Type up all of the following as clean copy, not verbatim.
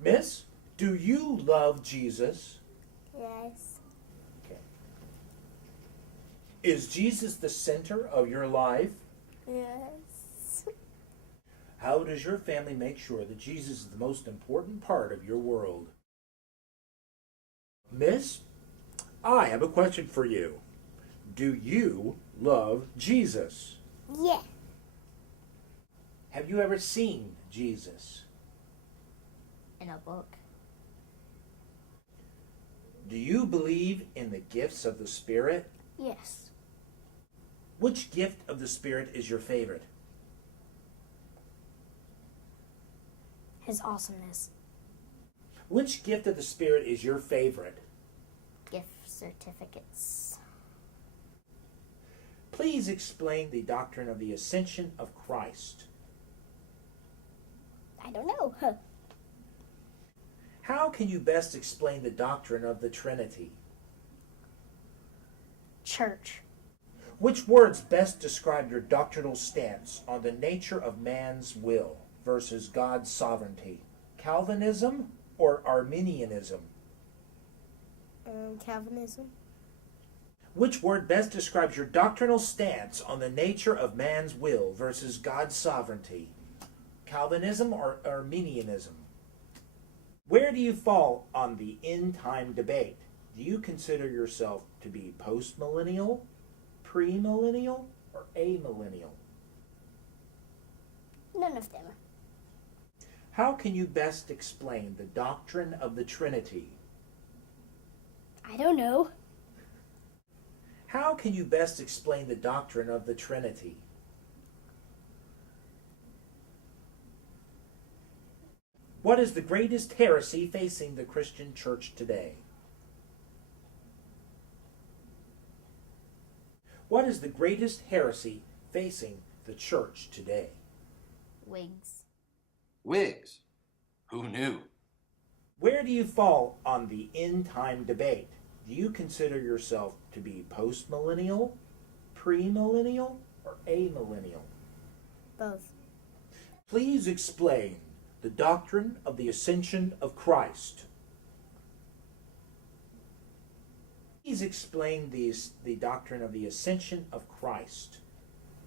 Miss, do you love Jesus? Yes. Okay. Is Jesus the center of your life? Yes. How does your family make sure that Jesus is the most important part of your world? Miss, I have a question for you. Do you love Jesus? Yeah. Have you ever seen Jesus? In a book. Do you believe in the gifts of the Spirit? Yes. Which gift of the Spirit is your favorite? His awesomeness. Which gift of the Spirit is your favorite? Gift certificates. Please explain the doctrine of the ascension of Christ. I don't know. How can you best explain the doctrine of the Trinity? Church. Which words best describe your doctrinal stance on the nature of man's will versus God's sovereignty? Calvinism or Arminianism? Calvinism. Which word best describes your doctrinal stance on the nature of man's will versus God's sovereignty? Calvinism or Arminianism? Where do you fall on the end-time debate? Do you consider yourself to be post-millennial, premillennial, or amillennial? None of them. How can you best explain the doctrine of the Trinity? I don't know. How can you best explain the doctrine of the Trinity? What is the greatest heresy facing the Christian church today? What is the greatest heresy facing the church today? Wigs. Wigs? Who knew? Where do you fall on the end-time debate? Do you consider yourself to be post-millennial, premillennial, or amillennial? Both. Please explain the doctrine of the ascension of Christ. Please explain the doctrine of the ascension of Christ.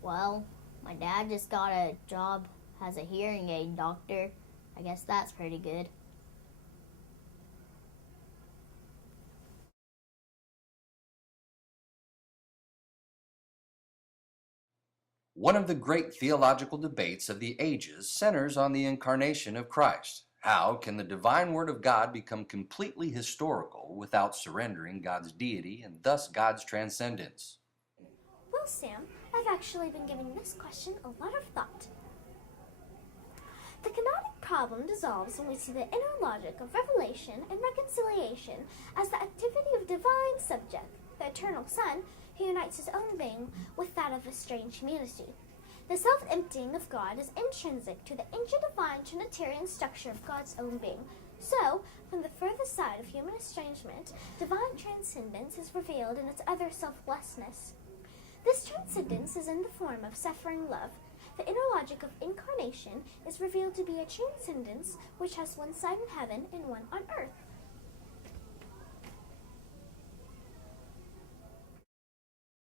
Well, my dad just got a job as a hearing aid doctor. I guess that's pretty good. One of the great theological debates of the ages centers on the incarnation of Christ. How can the divine Word of God become completely historical without surrendering God's deity and thus God's transcendence? Well, Sam, I've actually been giving this question a lot of thought. The canonic problem dissolves when we see the inner logic of revelation and reconciliation as the activity of divine subject, the eternal Son, who unites his own being with that of a strange humanity. The self-emptying of God is intrinsic to the interdivine Trinitarian structure of God's own being. So, from the further side of human estrangement, divine transcendence is revealed in its other selflessness. This transcendence is in the form of suffering love. The inner logic of incarnation is revealed to be a transcendence which has one side in heaven and one on earth.